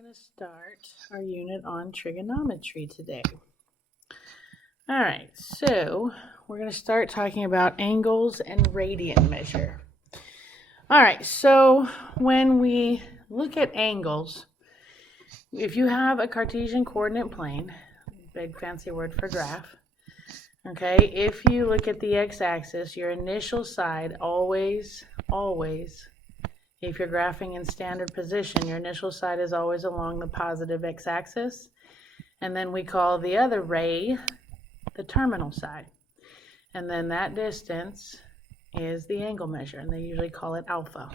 going to start our unit on trigonometry today. All right, so we're going to start talking about angles and radian measure. All right, so when we look at angles, if you have a Cartesian coordinate plane, big fancy word for graph, okay, if you look at the x-axis, your initial side always, if you're graphing in standard position, your initial side is always along the positive x-axis, and then we call the other ray the terminal side. And then that distance is the angle measure, and they usually call it alpha,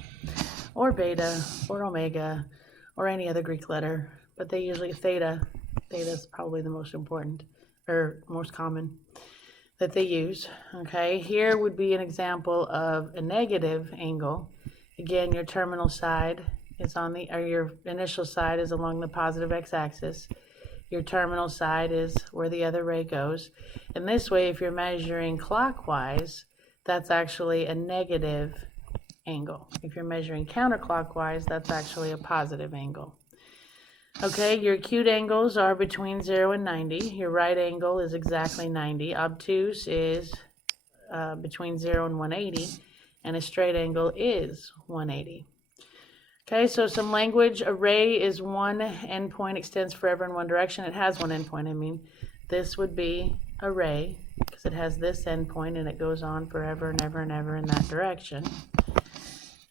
or beta, or omega, or any other Greek letter, but they usually, theta is probably the most important, or most common that they use. Okay, here would be an example of a negative angle. Again, your terminal side is on the, or your initial side is along the positive x-axis. Your terminal side is where the other ray goes. And this way, if you're measuring clockwise, that's actually a negative angle. If you're measuring counterclockwise, that's actually a positive angle. Okay, your acute angles are between 0 and 90. Your right angle is exactly 90. Obtuse is between 0 and 180. And a straight angle is 180. Okay, so some language. A ray is one endpoint, extends forever in one direction. It has one endpoint. I mean, this would be a ray because it has this endpoint and it goes on forever and ever and ever in that direction.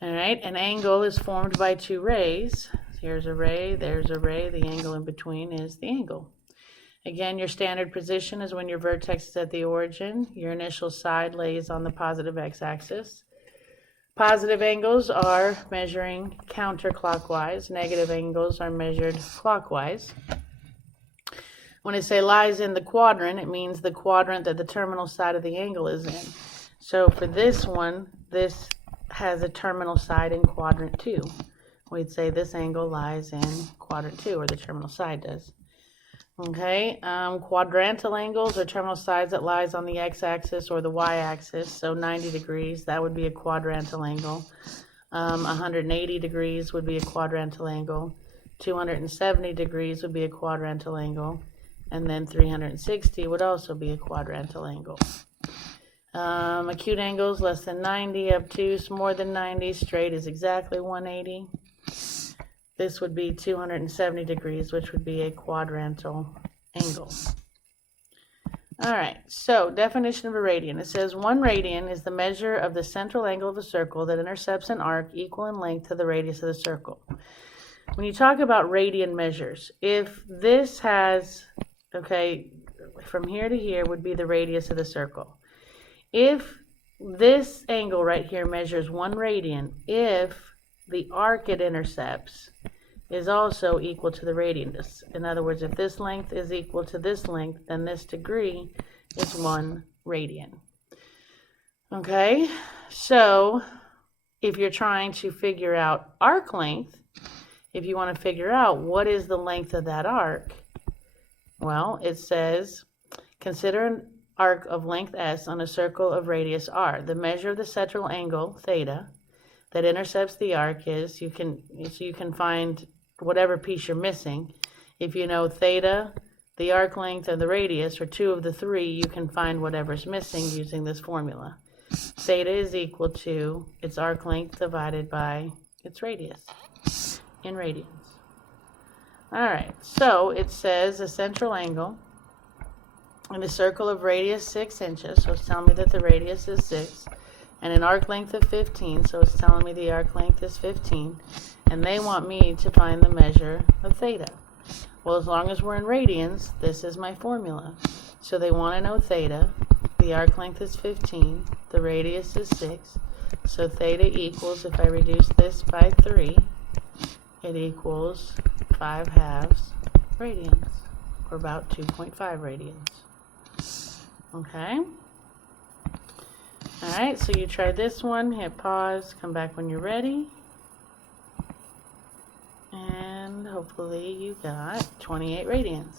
All right, an angle is formed by two rays. Here's a ray, there's a ray. The angle in between is the angle. Again, your standard position is when your vertex is at the origin. Your initial side lays on the positive x-axis. Positive angles are measuring counterclockwise. Negative angles are measured clockwise. When I say lies in the quadrant, it means the quadrant that the terminal side of the angle is in. So for this one, this has a terminal side in quadrant 2. We'd say this angle lies in quadrant 2, or the terminal side does. Okay, quadrantal angles are terminal sides that lies on the x-axis or the y-axis, so 90 degrees, that would be a quadrantal angle. 180 degrees would be a quadrantal angle. 270 degrees would be a quadrantal angle. And then 360 would also be a quadrantal angle. Acute angles less than 90, obtuse more than 90, straight is exactly 180. This would be 270 degrees, which would be a quadrantal angle. All right, so definition of a radian. It says 1 radian is the measure of the central angle of a circle that intercepts an arc equal in length to the radius of the circle. When you talk about radian measures, if this has, okay, from here to here would be the radius of the circle. If this angle right here measures 1 radian, if the arc it intercepts is also equal to the radius. In other words, if this length is equal to this length, then this degree is 1 radian. Okay, so if you're trying to figure out arc length, if you want to figure out what is the length of that arc, well, it says, consider an arc of length s on a circle of radius r. The measure of the central angle, theta, that intercepts the arc is, you can find whatever piece you're missing. If you know theta, the arc length, and the radius, or 2 of the 3, you can find whatever's missing using this formula. Theta is equal to its arc length divided by its radius in radians. All right, so it says a central angle in a circle of radius 6 inches, so it's telling me that the radius is 6, and an arc length of 15, so it's telling me the arc length is 15, and they want me to find the measure of theta. Well, as long as we're in radians, this is my formula. So they want to know theta, the arc length is 15, the radius is 6, so theta equals, if I reduce this by 3, it equals 5/2 radians, or about 2.5 radians. Okay? All right, so you try this one, hit pause, come back when you're ready. And hopefully you got 28 radians.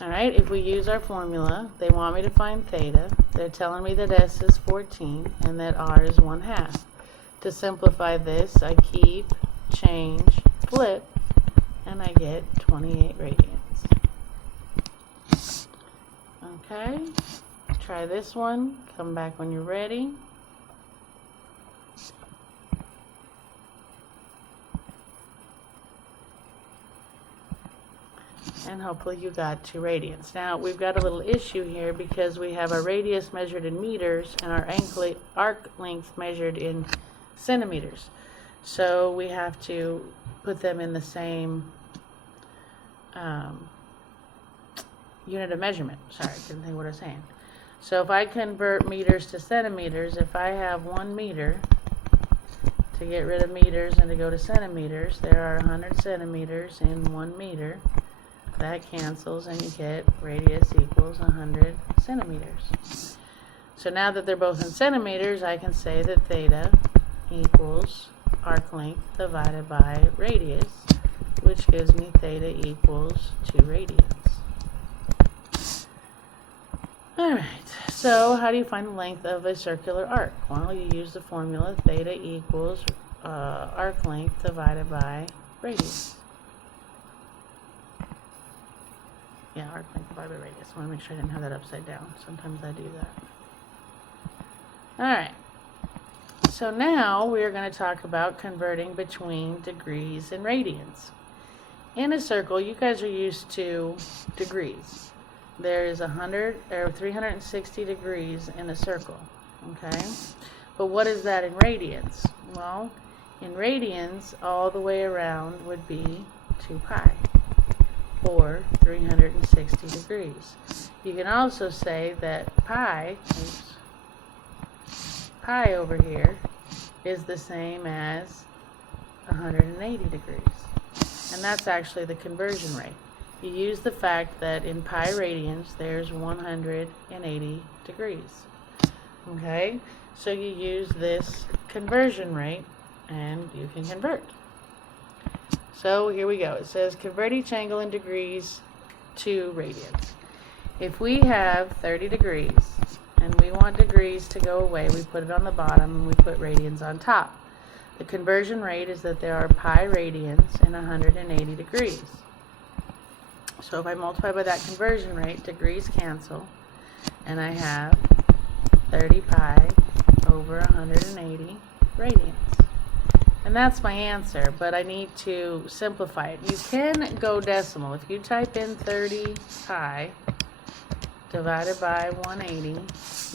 All right, if we use our formula, they want me to find theta. They're telling me that s is 14 and that r is 1/2. To simplify this, I keep, change, flip, and and I get 28 radians. Okay, try this one. Come back when you're ready. And hopefully you got 2 radians. Now we've got a little issue here because we have our radius measured in meters and our arc length measured in centimeters. So we have to put them in the same unit of measurement. Sorry, I didn't think what I was saying. So if I convert meters to centimeters, if I have 1 meter, to get rid of meters and to go to centimeters, there are 100 centimeters in 1 meter. That cancels and you get radius equals 100 centimeters. So now that they're both in centimeters, I can say that theta equals arc length divided by radius, which gives me theta equals 2 radians. Alright, so how do you find the length of a circular arc? Well, you use the formula theta equals arc length divided by radius. Yeah, arc length divided by radius. I want to make sure I didn't have that upside down. Sometimes I do that. Alright, so now we are going to talk about converting between degrees and radians. In a circle, you guys are used to degrees. There is 360 degrees in a circle, okay? But what is that in radians? Well, in radians, all the way around would be 2 pi, or 360 degrees. You can also say that pi over here is the same as 180 degrees. And that's actually the conversion rate. You use the fact that in pi radians, there's 180 degrees. Okay? So you use this conversion rate, and you can convert. So here we go. It says convert each angle in degrees to radians. If we have 30 degrees, and we want degrees to go away, we put it on the bottom, and we put radians on top. The conversion rate is that there are pi radians in 180 degrees. So if I multiply by that conversion rate, degrees cancel, and I have 30 pi over 180 radians. And that's my answer, but I need to simplify it. You can go decimal. If you type in 30 pi divided by 180,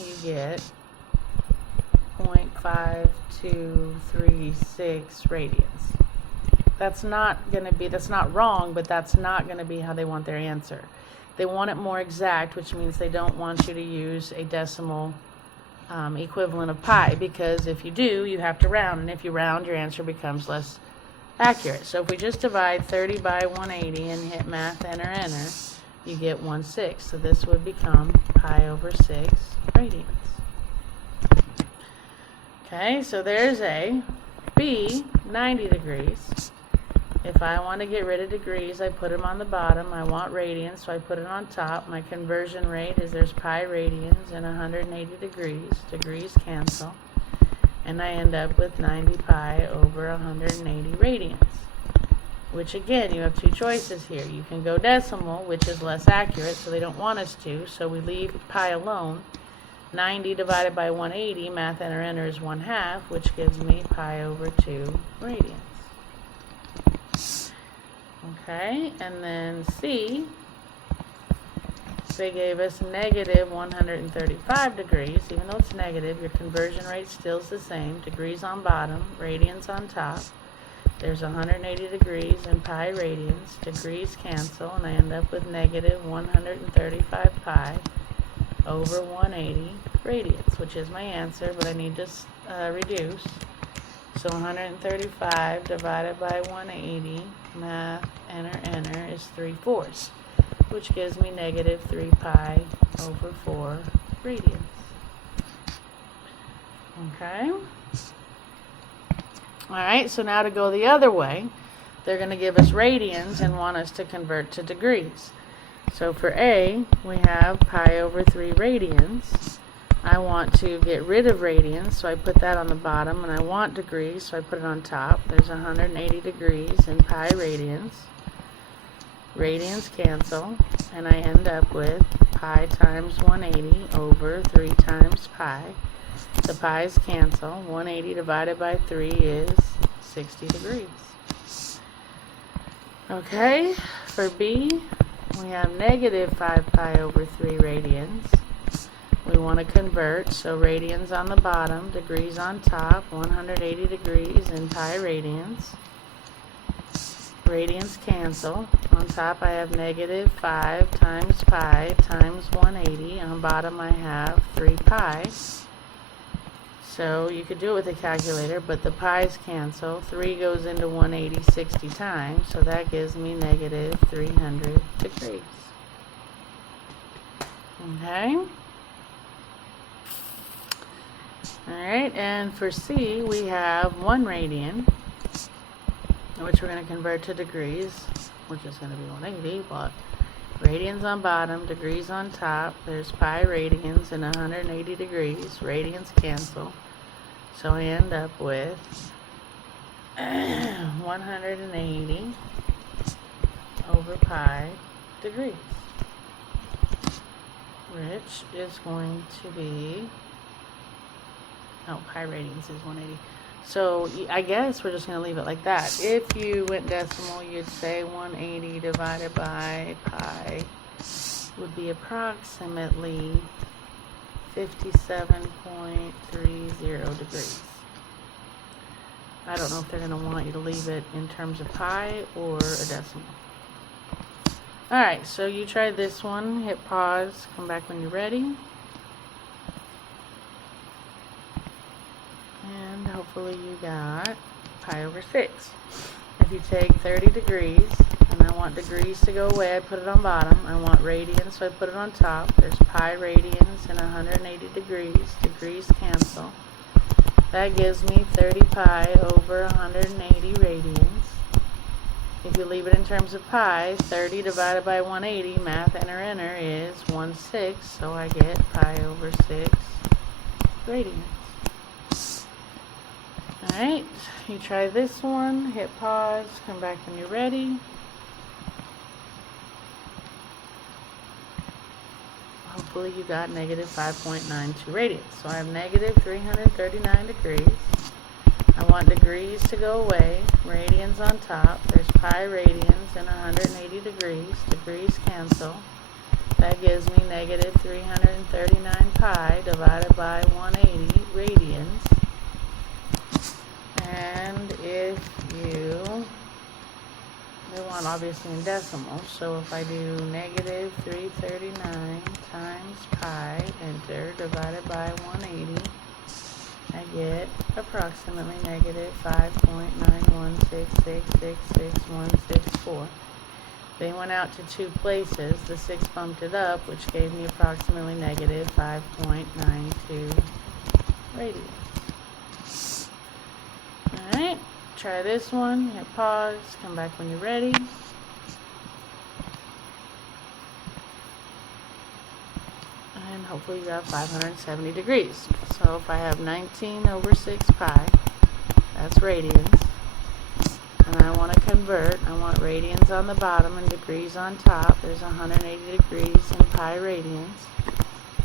you get 0.5236 radians. That's not wrong, but that's not going to be how they want their answer. They want it more exact, which means they don't want you to use a decimal equivalent of pi, because if you do, you have to round, and if you round, your answer becomes less accurate. So if we just divide 30 by 180 and hit math, enter, you get 1/6. So this would become pi over 6 radians. Okay, so there's A. B, 90 degrees. If I want to get rid of degrees, I put them on the bottom. I want radians, so I put it on top. My conversion rate is there's pi radians and 180 degrees. Degrees cancel. And I end up with 90 pi over 180 radians. Which again, you have 2 choices here. You can go decimal, which is less accurate, so they don't want us to, so we leave pi alone. 90 divided by 180, math, enter, is 1/2, which gives me pi over 2 radians. Okay, and then C, they gave us negative 135 degrees. Even though it's negative, your conversion rate still is the same. Degrees on bottom, radians on top. There's 180 degrees and pi radians. Degrees cancel, and I end up with negative 135 pi over 180 radians, which is my answer, but I need to reduce. So 135 divided by 180, math, enter, is 3/4, which gives me negative 3 pi over 4 radians. Okay? Alright, so now to go the other way, they're going to give us radians and want us to convert to degrees. So for A, we have pi over 3 radians. I want to get rid of radians, so I put that on the bottom, and I want degrees, so I put it on top. There's 180 degrees in pi radians. Radians cancel, and I end up with pi times 180 over 3 times pi. The pi's cancel. 180 divided by 3 is 60 degrees. Okay, for B, we have negative 5 pi over 3 radians. We want to convert, so radians on the bottom, degrees on top, 180 degrees in pi radians. Radians cancel. On top I have negative 5 times pi times 180. On bottom I have 3 pi. So you could do it with a calculator, but the pi's cancel. 3 goes into 180 60 times, so that gives me negative 300 degrees. Okay? Alright, and for C, we have 1 radian, which we're going to convert to degrees, which is going to be 180, but radians on bottom, degrees on top. There's pi radians and 180 degrees. Radians cancel. So I end up with 180 over pi degrees, which is going to be, pi radians is 180. So I guess we're just going to leave it like that. If you went decimal, you'd say 180 divided by pi would be approximately 57.30 degrees. I don't know if they're going to want you to leave it in terms of pi or a decimal. Alright, so you try this one. Hit pause. Come back when you're ready. And hopefully you got pi over 6. If you take 30 degrees, and I want degrees to go away, I put it on bottom. I want radians, so I put it on top. There's pi radians and 180 degrees. Degrees cancel. That gives me 30 pi over 180 radians. If you leave it in terms of pi, 30 divided by 180, math enter is 1/6, so I get pi over 6 radians. Alright, you try this one, hit pause, come back when you're ready. Hopefully you got negative 5.92 radians. So I have negative 339 degrees. I want degrees to go away, radians on top. There's pi radians and 180 degrees. Degrees cancel. That gives me negative 339 pi divided by 180 radians. And if they want obviously in decimals, so if I do negative 339 times pi, enter, divided by 180, I get approximately negative 5.916666164. They went out to 2 places. The 6 bumped it up, which gave me approximately negative 5.92 radians. Alright, try this one, hit pause, come back when you're ready. And hopefully you got 570 degrees. So if I have 19 over 6 pi, that's radians. And I want to convert, I want radians on the bottom and degrees on top. There's 180 degrees in pi radians.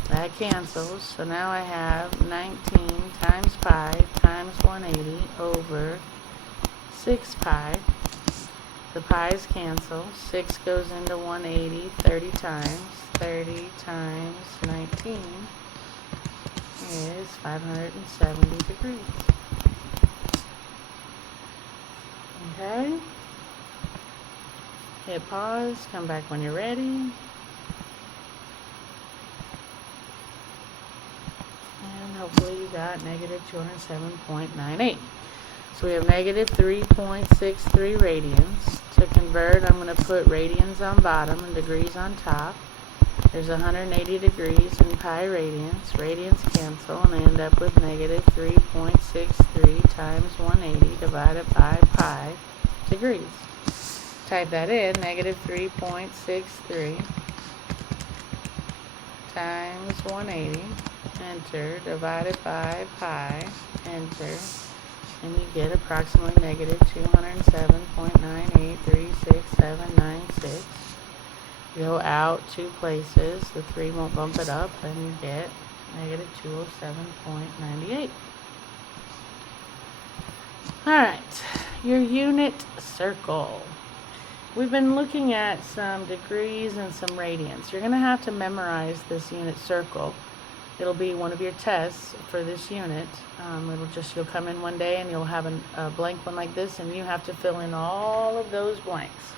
That cancels, so now I have 19 times pi times 180 over 6 pi. The pi's cancel. 6 goes into 180 30 times. 30 times 19 is 570 degrees. Okay? Hit pause, come back when you're ready. Hopefully you got negative 207.98. So we have negative 3.63 radians. To convert, I'm going to put radians on bottom and degrees on top. There's 180 degrees in pi radians. Radians cancel, and I end up with negative 3.63 times 180 divided by pi degrees. Type that in, negative 3.63 times 180. Enter, divided by pi, enter, and you get approximately negative 207.9836796. go out 2 places, the 3 won't bump it up, and you get negative 207.98. Alright, your unit circle. We've been looking at some degrees and some radians. You're going to have to memorize this unit circle. It'll be one of your tests for this unit. You'll come in one day and you'll have a blank one like this, and you have to fill in all of those blanks.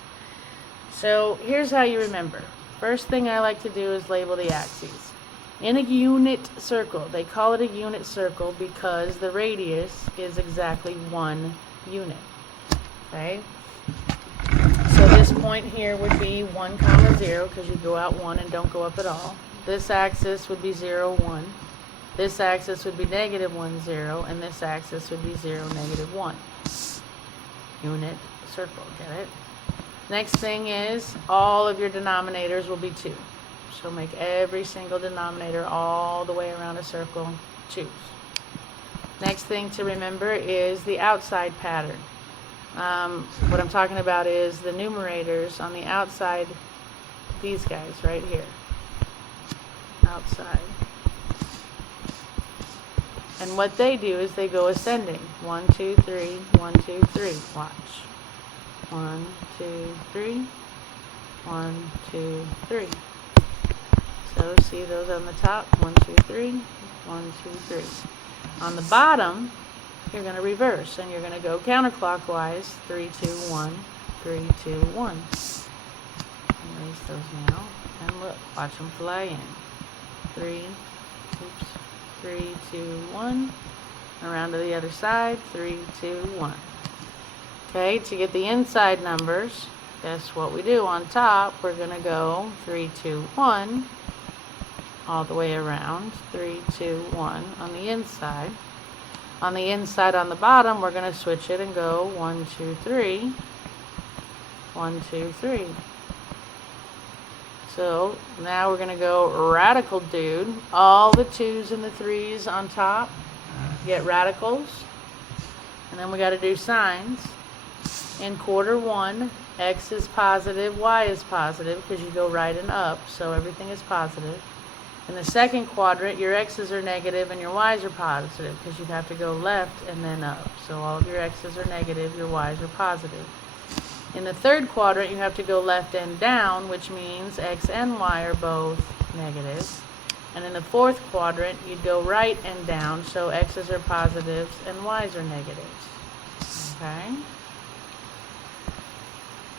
So here's how you remember. First thing I like to do is label the axes. In a unit circle, they call it a unit circle because the radius is exactly 1 unit. Okay? So this point here would be 1, 0, because you go out 1 and don't go up at all. This axis would be 0, 1. This axis would be negative 1, 0. And this axis would be 0, negative 1. Unit circle, get it? Next thing is all of your denominators will be 2. So make every single denominator all the way around a circle 2's. Next thing to remember is the outside pattern. What I'm talking about is the numerators on the outside, these guys right here. Outside. And what they do is they go ascending. 1, 2, 3, 1, 2, 3. Watch. 1, 2, 3. 1, 2, 3. So see those on the top? 1, 2, 3. 1, 2, 3. On the bottom, you're going to reverse, and you're going to go counterclockwise. 3, 2, 1. 3, 2, 1. Erase those now. And look, watch them fly in. 3, 2, 1. Around to the other side. 3, 2, 1. Okay, to get the inside numbers, guess what we do? On top, we're going to go 3, 2, 1. All the way around. 3, 2, 1 on the inside. On the inside, on the bottom, we're going to switch it and go 1, 2, 3. 1, 2, 3. So now we're going to go radical dude. All the 2's and the 3's on top get radicals. And then we got to do signs. In quarter 1, x is positive, y is positive, because you go right and up, so everything is positive. In the second quadrant, your x's are negative and your y's are positive, because you'd have to go left and then up. So all of your x's are negative, your y's are positive. In the third quadrant, you have to go left and down, which means x and y are both negative. And in the fourth quadrant, you'd go right and down, so x's are positives and y's are negatives. Okay?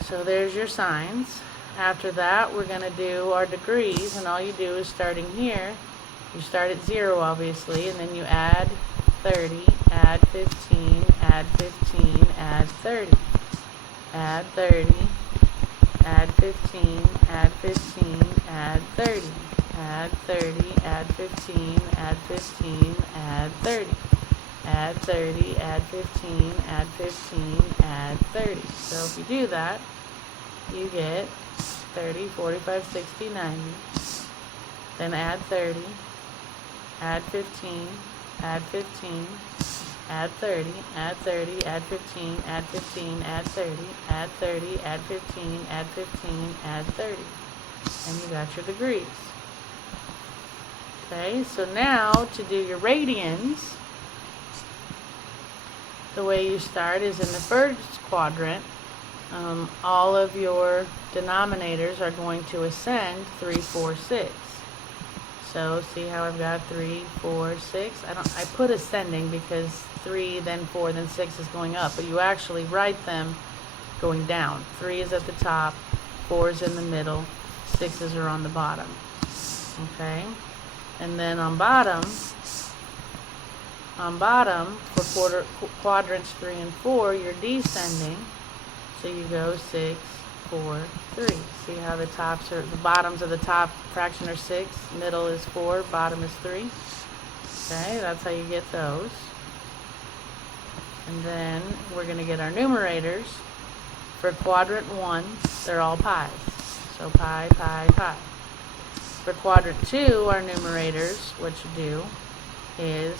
So there's your signs. After that, we're going to do our degrees, and all you do is starting here, you start at 0 obviously, and then you add 30, add 15, add 15, add 30. Add 30, add 15, add 15, add 30. Add 30, add 15, add 15, add 30. Add 30, add 15, add 15, add 30. So if you do that, you get 30, 45, 60, 90. Then add 30, add 15, add 15, add 30, add 30, add 15, add 15, add 30, add 30, add 15, add 15, add 30. And you got your degrees. Okay, so now to do your radians, the way you start is in the first quadrant. All of your denominators are going to ascend 3, 4, 6. So see how I've got 3, 4, 6. I put ascending because 3, then 4, then 6 is going up, but you actually write them going down. 3 is at the top, 4 is in the middle, 6's are on the bottom. Okay, and then on bottom for quadrants 3 and 4, you're descending. So you go 6, 4, 3. See how the bottoms of the top fraction are 6, middle is 4, bottom is 3. Okay, that's how you get those. And then we're going to get our numerators. For quadrant 1, they're all pi's. So pi, pi, pi. For quadrant 2, our numerators, what you do is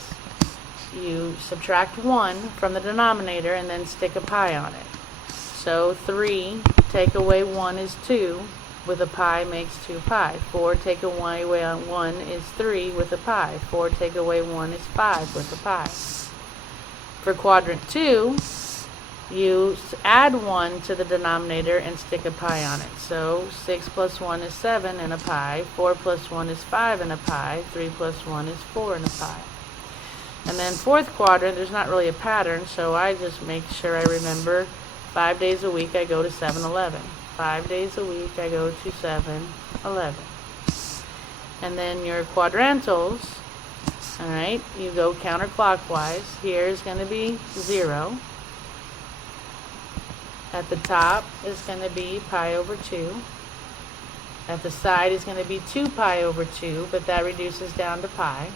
you subtract 1 from the denominator and then stick a pi on it. So 3 take away 1 is 2, with a pi makes 2 pi. 4 take away 1 is 3 with a pi. 4 take away 1 is 5 with a pi. For quadrant 2, you add 1 to the denominator and stick a pi on it. So 6 plus 1 is 7 in a pi. 4 plus 1 is 5 in a pi. 3 plus 1 is 4 in a pi. And then fourth quadrant, there's not really a pattern, so I just make sure I remember 5 days a week I go to 7-Eleven. 5 days a week I go to 7-Eleven. And then your quadrantals, alright, you go counterclockwise. Here is going to be 0. At the top is going to be pi over 2. At the side is going to be 2 pi over 2, but that reduces down to pi.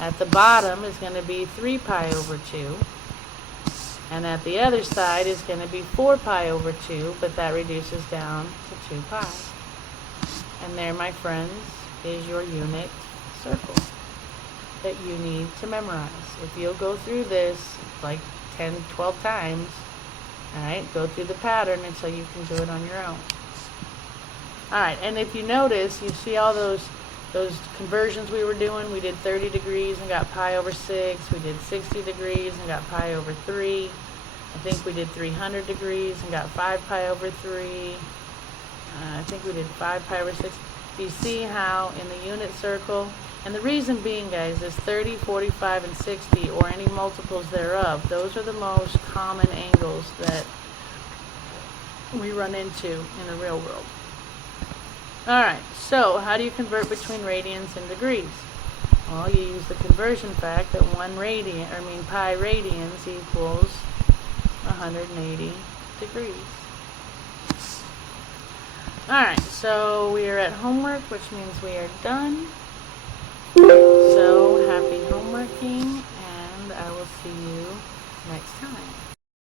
At the bottom is going to be 3 pi over 2. And at the other side is going to be 4 pi over 2, but that reduces down to 2 pi. And there, my friends, is your unit circle that you need to memorize. If you'll go through this like 10, 12 times, alright, go through the pattern until you can do it on your own. Alright, and if you notice, you see all those conversions we were doing. We did 30 degrees and got pi over 6. We did 60 degrees and got pi over 3. I think we did 300 degrees and got 5 pi over 3. I think we did 5 pi over 6. Do you see how in the unit circle, and the reason being, guys, is 30, 45, and 60, or any multiples thereof, those are the most common angles that we run into in the real world. Alright, so how do you convert between radians and degrees? Well, you use the conversion fact that pi radians equals 180 degrees. Alright, so we are at homework, which means we are done. So happy homeworking, and I will see you next time.